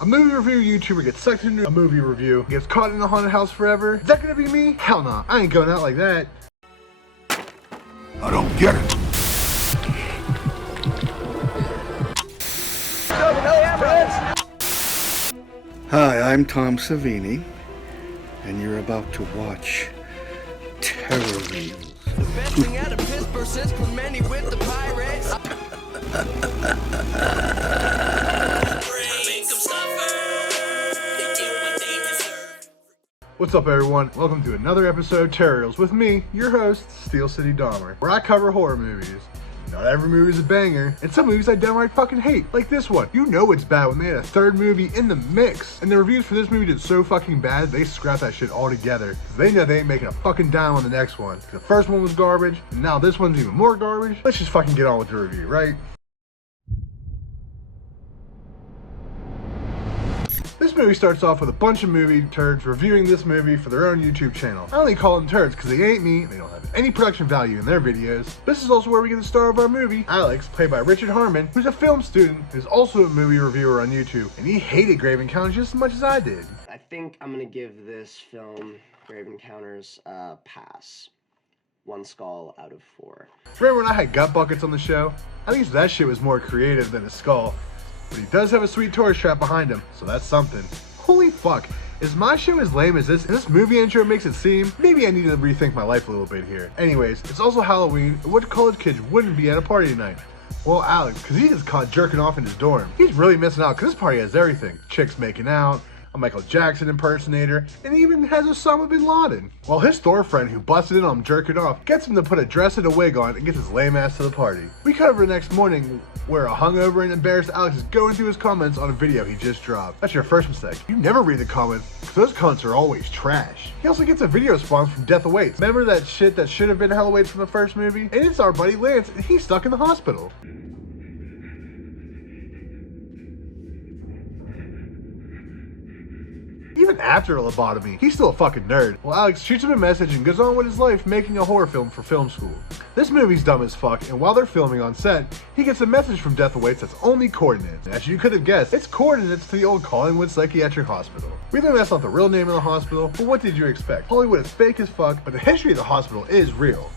A movie review YouTuber gets sucked into a movie review, gets caught in a haunted house forever. Is that gonna be me? Hell no, I ain't going out like that. I don't get it. Hi, I'm Tom Savini, and you're about to watch Terror Reels. The best thing out of Pittsburgh since Clemente with the Pirates. What's up everyone? Welcome to another episode of Terror Reels with me, your host, Steel City Dahmer, where I cover horror movies. Not every movie is a banger, and some movies I downright fucking hate, like this one. You know it's bad when they had a third movie in the mix, and the reviews for this movie did so fucking bad, they scrapped that shit altogether, because they know they ain't making a fucking dime on the next one. The first one was garbage, and now this one's even more garbage. Let's just fucking get on with the review, right? This movie starts off with a bunch of movie turds reviewing this movie for their own YouTube channel. I only call them turds because they ain't me, they don't have any production value in their videos. This is also where we get the star of our movie, Alex, played by Richard Harmon, who's a film student, who's also a movie reviewer on YouTube, and he hated Grave Encounters just as much as I did. I think I'm gonna give this film, Grave Encounters, a pass. 1 skull out of 4. Remember when I had gut buckets on the show? At least that shit was more creative than a skull. But he does have a sweet tourist trap behind him, so that's something. Holy fuck, is my show as lame as this movie intro makes it seem? Maybe I need to rethink my life a little bit here. Anyways, it's also Halloween, and what college kids wouldn't be at a party tonight? Well, Alex, because he gets caught jerking off in his dorm. He's really missing out because this party has everything. Chicks making out, a Michael Jackson impersonator, and even has Osama bin Laden. Well, his store friend who busted in on him jerking off gets him to put a dress and a wig on and gets his lame ass to the party. We cut over the next morning where a hungover and embarrassed Alex is going through his comments on a video he just dropped. That's your first mistake. You never read the comments, because those comments are always trash. He also gets a video response from Death Awaits. Remember that shit that should have been Hell Awaits from the first movie? And it's our buddy Lance, and he's stuck in the hospital. Even after a lobotomy, he's still a fucking nerd. Well, Alex shoots him a message and goes on with his life making a horror film for film school. This movie's dumb as fuck, and while they're filming on set, he gets a message from Death Awaits that's only coordinates. As you could have guessed, it's coordinates to the old Collingwood Psychiatric Hospital. We think that's not the real name of the hospital, but what did you expect? Hollywood is fake as fuck, but the history of the hospital is real.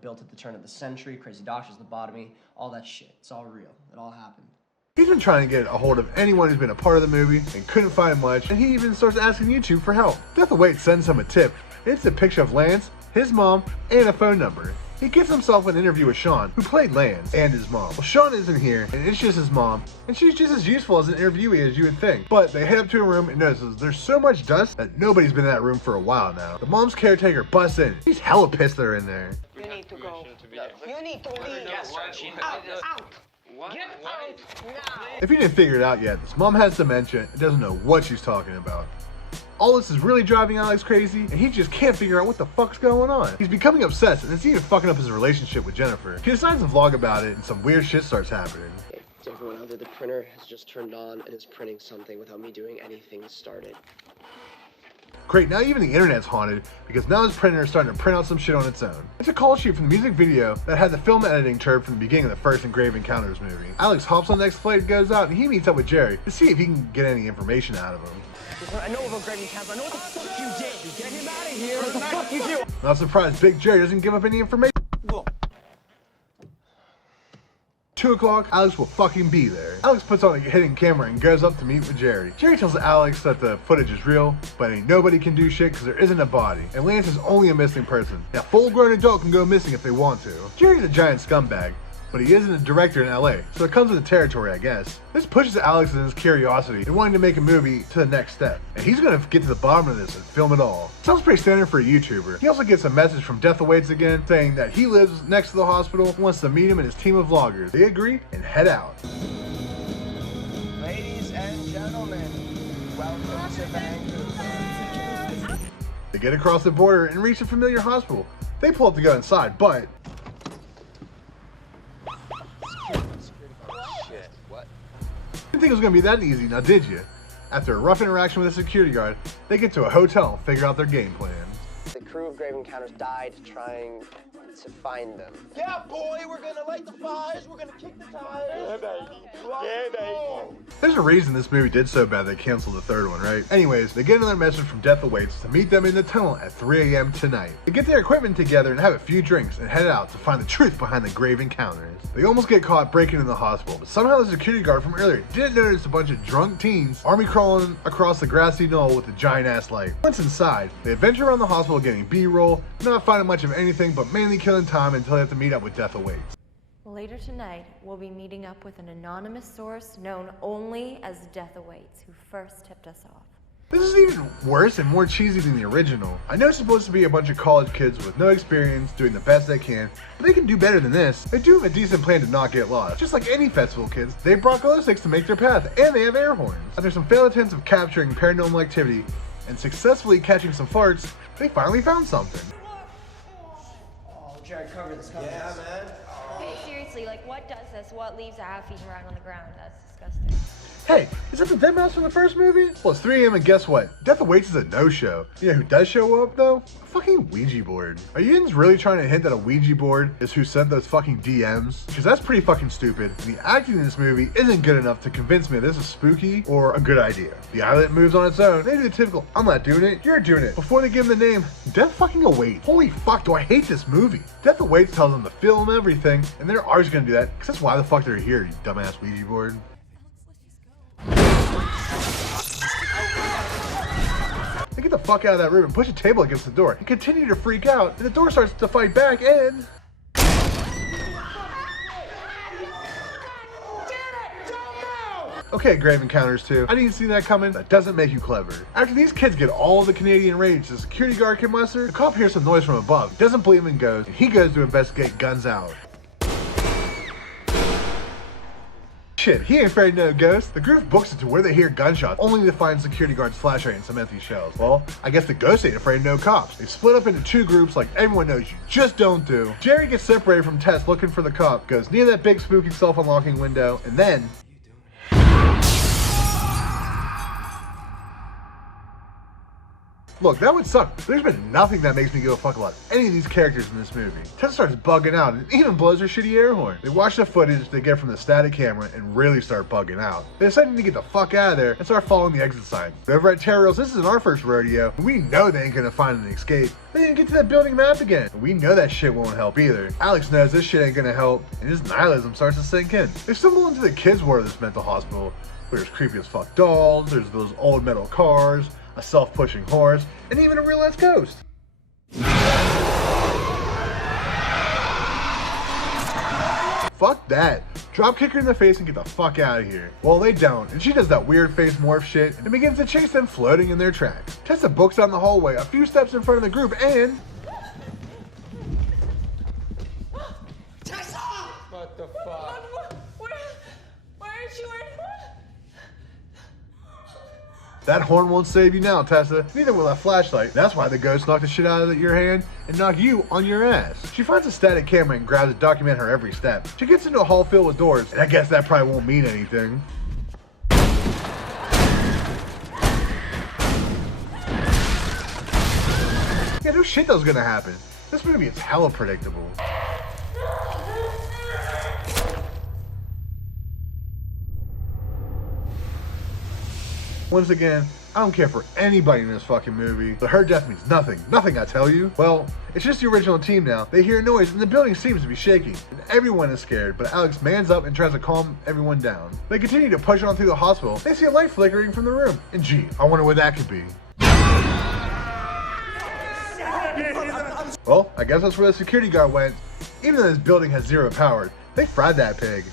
Built at the turn of the century, crazy doctors, lobotomy, all that shit. It's all real. It all happened. He's been trying to get a hold of anyone who's been a part of the movie and couldn't find much, and he even starts asking YouTube for help. Death Awaits sends him a tip. It's a picture of Lance, his mom, and a phone number. He gets himself an interview with Sean, who played Lance, and his mom. Well, Sean isn't here, and it's just his mom, and she's just as useful as an interviewee as you would think. But they head up to a room and notices there's so much dust that nobody's been in that room for a while now. The mom's caretaker busts in. He's hella pissed they're in there. You need to go. You need to leave. Out. Get out now. If you didn't figure it out yet, this mom has dementia and doesn't know what she's talking about. All this is really driving Alex crazy, and he just can't figure out what the fuck's going on. He's becoming obsessed, and it's even fucking up his relationship with Jennifer. He decides to vlog about it, and some weird shit starts happening. Okay, to everyone out there, the printer has just turned on and is printing something without me doing anything started. Great, now even the internet's haunted, because now his printer is starting to print out some shit on its own. It's a call sheet from the music video that had the film editing turd from the beginning of the first Grave Encounters movie. Alex hops on the next flight, goes out, and he meets up with Jerry to see if he can get any information out of him. I know about Grave Encounters. I know what the fuck you did. Get him out of here. What the fuck you do? Not surprised, Big Jerry doesn't give up any information. 2 o'clock, Alex will fucking be there. Alex puts on a hidden camera and goes up to meet with Jerry. Jerry tells Alex that the footage is real, but ain't nobody can do shit because there isn't a body, and Lance is only a missing person. Now, full-grown adult can go missing if they want to. Jerry's a giant scumbag, but he isn't a director in LA, so it comes with the territory, I guess. This pushes Alex in his curiosity and wanting to make a movie to the next step, and he's gonna get to the bottom of this and film it all. Sounds pretty standard for a YouTuber. He also gets a message from Death Awaits again, saying that he lives next to the hospital and wants to meet him and his team of vloggers. They agree and head out. Ladies and gentlemen, welcome to Vancouver. They get across the border and reach a familiar hospital. They pull up to go inside, but didn't think it was gonna be that easy, now did you? After a rough interaction with a security guard, they get to a hotel and figure out their game plan. The crew of Grave Encounters died trying to find them. Yeah, boy, we're gonna light the fires, we're gonna kick the tires. Yeah, baby. Yeah, baby. There's a reason this movie did so bad they canceled the third one, right? Anyways, they get another message from Death Awaits to meet them in the tunnel at 3 a.m. tonight. They get their equipment together and have a few drinks and head out to find the truth behind the grave encounters. They almost get caught breaking into the hospital, but somehow the security guard from earlier didn't notice a bunch of drunk teens army crawling across the grassy knoll with a giant ass light. Once inside, they adventure around the hospital getting B-roll, not finding much of anything but mainly killing time until they have to meet up with Death Awaits. Later tonight, we'll be meeting up with an anonymous source known only as Death Awaits, who first tipped us off. This is even worse and more cheesy than the original. I know it's supposed to be a bunch of college kids with no experience doing the best they can, but they can do better than this. They do have a decent plan to not get lost. Just like any festival kids, they brought glow sticks to make their path, and they have air horns. After some failed attempts of capturing paranormal activity and successfully catching some farts, they finally found something. Oh, Jared, cover this. Yeah, man. Okay, seriously, like what does this? What leaves a half-eaten rat on the ground? That's disgusting. Hey, is that the dead mouse from the first movie? Well, it's 3 a.m. and guess what? Death Awaits is a no-show. You know who does show up though? A fucking Ouija board. Are you really trying to hint that a Ouija board is who sent those fucking DMs? Because that's pretty fucking stupid. And the acting in this movie isn't good enough to convince me this is spooky or a good idea. The islet moves on its own. They do the typical, I'm not doing it, you're doing it. Before they give him the name, Death fucking Awaits. Holy fuck, do I hate this movie. Death Awaits tells them to film everything, and they're always gonna do that, because that's why the fuck they're here, you dumbass Ouija board. They get the fuck out of that room and push a table against the door and continue to freak out, and the door starts to fight back and... Okay, Grave Encounters 2. I didn't see that coming. That doesn't make you clever. After these kids get all the Canadian rage the security guard can muster, the cop hears some noise from above, doesn't believe him and goes, and he goes to investigate Guns Out. Shit, he ain't afraid of no ghost. The group books it to where they hear gunshots, only to find security guards flashlight and some empty shells. Well, I guess the ghosts ain't afraid of no cops. They split up into two groups like everyone knows you just don't do. Jerry gets separated from Tess looking for the cop, goes near that big spooky self-unlocking window, and then... Look, that would suck. There's been nothing that makes me give a fuck about any of these characters in this movie. Tess starts bugging out and even blows her shitty air horn. They watch the footage they get from the static camera and really start bugging out. They decide to get the fuck out of there and start following the exit sign. Over at Terror's, this isn't our first rodeo. We know they ain't gonna find an escape. They didn't get to that building map again. We know that shit won't help either. Alex knows this shit ain't gonna help, and his nihilism starts to sink in. They stumble into the kids' ward of this mental hospital. There's creepy as fuck dolls, there's those old metal cars, a self-pushing horse, and even a real-ass ghost. Fuck that. Drop kick her in the face and get the fuck out of here. Well, they don't, and she does that weird face morph shit and begins to chase them floating in their tracks. Tessa books down the hallway a few steps in front of the group and... Tessa! What the fuck? Where is she? That horn won't save you now, Tessa. Neither will that flashlight. That's why the ghost knocked the shit out of your hand and knocked you on your ass. She finds a static camera and grabs it to document her every step. She gets into a hall filled with doors, and I guess that probably won't mean anything. Yeah, no shit that was gonna happen. This movie is hella predictable. Once again, I don't care for anybody in this fucking movie, but her death means nothing. Nothing, I tell you. Well, it's just the original team now. They hear a noise and the building seems to be shaking. And everyone is scared, but Alex mans up and tries to calm everyone down. They continue to push on through the hospital. They see a light flickering from the room. And gee, I wonder what that could be. Well, I guess that's where the security guard went. Even though this building has zero power, they fried that pig.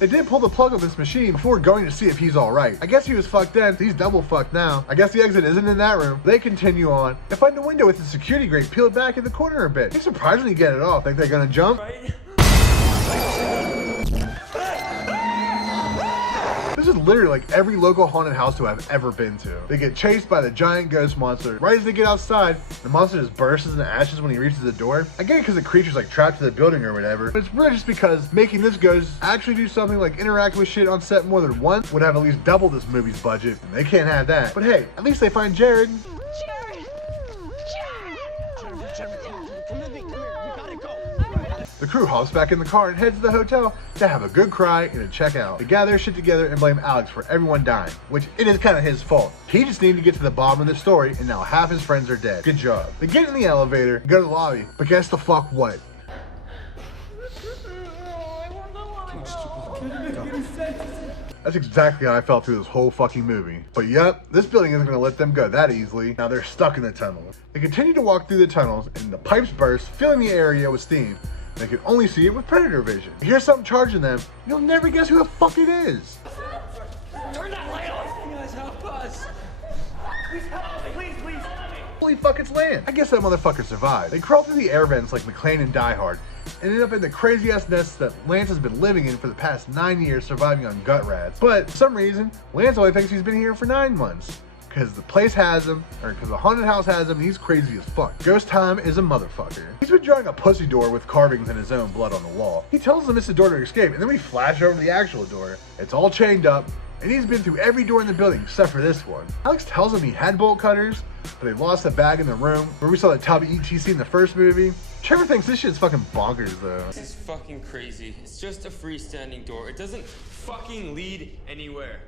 They did pull the plug of this machine before going to see if he's alright. I guess he was fucked then, so he's double fucked now. I guess the exit isn't in that room. They continue on and find a window with the security grate peeled back in the corner a bit. They surprisingly get it off. Think they're gonna jump? This is literally like every local haunted house to I've ever been to. They get chased by the giant ghost monster. Right as they get outside, the monster just bursts into ashes when he reaches the door. I get it because the creature's like trapped in the building or whatever, but it's really just because making this ghost actually do something like interact with shit on set more than once would have at least doubled this movie's budget, and they can't have that. But hey, at least they find Jared. Jared! crew hops back in the car and heads to the hotel to have a good cry and a check out. They gather their shit together and blame Alex for everyone dying, which it is kind of his fault. He just needed to get to the bottom of the story, and now half his friends are dead. Good job. They get in the elevator and go to the lobby, but guess the fuck what? That's exactly how I felt through this whole fucking movie. But yep, this building isn't gonna let them go that easily. Now they're stuck in the tunnel. They continue to walk through the tunnels and the pipes burst, filling the area with steam. They can only see it with predator vision. You hear something charging them, you'll never guess who the fuck it is. Turn that light off! You guys help us! Please help us, please, please! Holy fuck, it's Lance. I guess that motherfucker survived. They crawl through the air vents like McClane and Die Hard, and end up in the crazy ass nests that Lance has been living in for the past 9 years, surviving on gut rats. But for some reason, Lance only thinks he's been here for 9 months. Because the place has him, or because the haunted house has him, he's crazy as fuck. Ghost time is a motherfucker. He's been drawing a pussy door with carvings in his own blood on the wall. He tells them it's the door to escape, and then we flash over to the actual door. It's all chained up, and he's been through every door in the building except for this one. Alex tells him he had bolt cutters, but they lost the bag in the room where we saw the tub ETC in the first movie. Trevor thinks this shit's fucking bonkers though. This is fucking crazy. It's just a freestanding door. It doesn't fucking lead anywhere.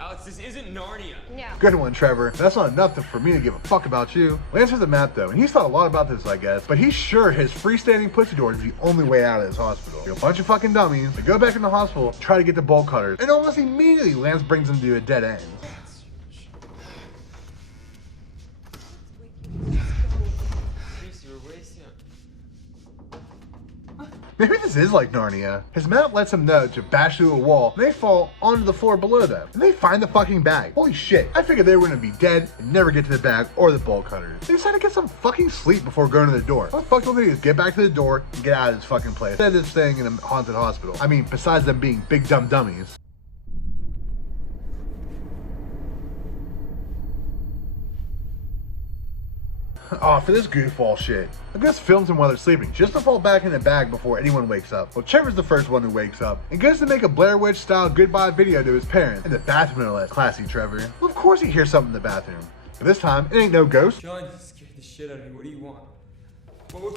Alex, this isn't Narnia. No. Good one, Trevor. That's not enough for me to give a fuck about you. Lance has a map though, and he's thought a lot about this, I guess, but he's sure his freestanding pussy door is the only way out of this hospital. They're a bunch of fucking dummies. They go back in the hospital, try to get the bolt cutters, and almost immediately Lance brings them to a dead end. Maybe this is like Narnia. His map lets him know to bash through a wall, and they fall onto the floor below them. And they find the fucking bag. Holy shit, I figured they were gonna be dead and never get to the bag or the bolt cutters. They decided to get some fucking sleep before going to the door. What the fuck will they do is get back to the door and get out of this fucking place. Instead of staying in a haunted hospital. I mean, besides them being big dumb dummies. Oh, for this goofball shit. I guess films him while they're sleeping, just to fall back in the bag before anyone wakes up. Well, Trevor's the first one who wakes up, and goes to make a Blair Witch style goodbye video to his parents. In the bathroom, no less. Classy Trevor. Well, of course he hears something in the bathroom. But this time, it ain't no ghost. John, you scared the shit out of me. What do you want? Well,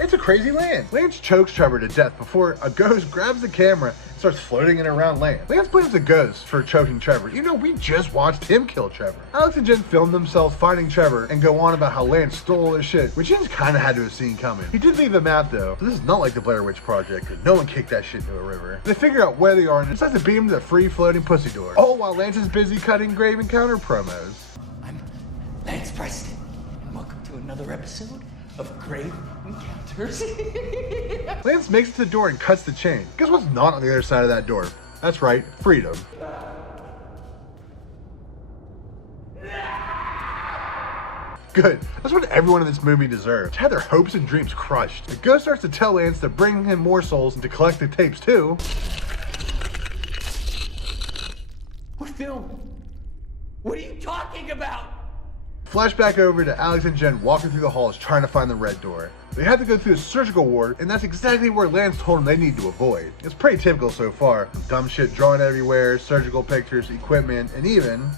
It's a crazy Lance. Lance chokes Trevor to death before a ghost grabs the camera and starts floating it around Lance. Lance blames the ghost for choking Trevor. You know, we just watched him kill Trevor. Alex and Jen film themselves finding Trevor and go on about how Lance stole their shit, which Jen's kind of had to have seen coming. He did leave a map though, so this is not like the Blair Witch Project, because no one kicked that shit into a river. They figure out where they are and decide to beam them to the free floating pussy door. All while Lance is busy cutting Grave Encounter promos. I'm Lance Preston, and welcome to another episode of Grave Encounters. Lance makes it to the door and cuts the chain. Guess what's not on the other side of that door? That's right, freedom. Good. That's what everyone in this movie deserved. To have their hopes and dreams crushed. The ghost starts to tell Lance to bring him more souls and to collect the tapes too. What film? What are you talking about? Flashback over to Alex and Jen walking through the halls trying to find the red door. They had to go through a surgical ward, and that's exactly where Lance told them they need to avoid. It's pretty typical so far. Dumb shit drawn everywhere, surgical pictures, equipment, and even...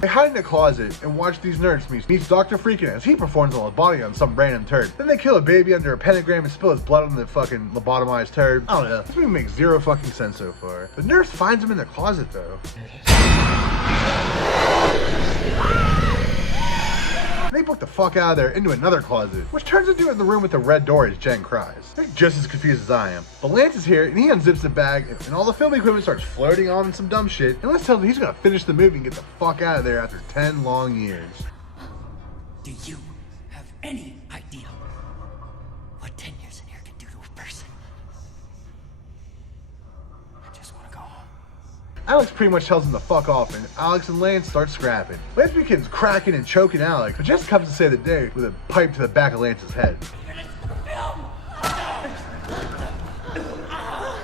They hide in a closet and watch these nerds meet Dr. Freakin' as he performs a lobotomy on some random turd. Then they kill a baby under a pentagram and spill his blood on the fucking lobotomized turd. I don't know. This movie makes zero fucking sense so far. The nurse finds him in the closet though. They book the fuck out of there into another closet, which turns into the room with the red door as Jen cries. They're just as confused as I am. But Lance is here and he unzips the bag and all the film equipment starts floating on some dumb shit. And Lance tells him he's gonna finish the movie and get the fuck out of there after 10 long years. Do you have any idea what 10 years in here can do to a person? I just want to go home. Alex pretty much tells him to fuck off, and Alex and Lance start scrapping. Lance begins cracking and choking Alex, but Jess comes to save the day with a pipe to the back of Lance's head.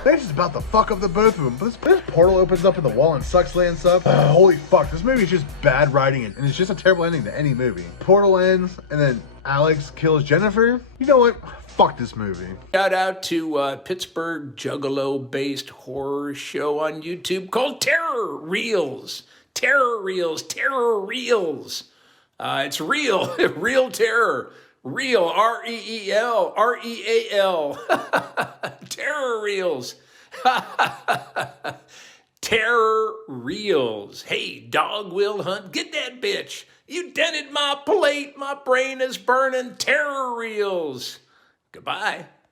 Lance is about to fuck up the both of them, but this portal opens up in the wall and sucks Lance up. Holy fuck, this movie is just bad writing, and it's just a terrible ending to any movie. Portal ends, and then Alex kills Jennifer. You know what? Fuck this movie. Shout out to Pittsburgh Juggalo-based horror show on YouTube called Terror Reels. Terror Reels. Terror Reels. It's real, real terror. Real, R-E-E-L, R-E-A-L. Terror reels. Terror reels. Hey, dog will hunt. Get that bitch. You dented my plate. My brain is burning. Terror reels. Goodbye.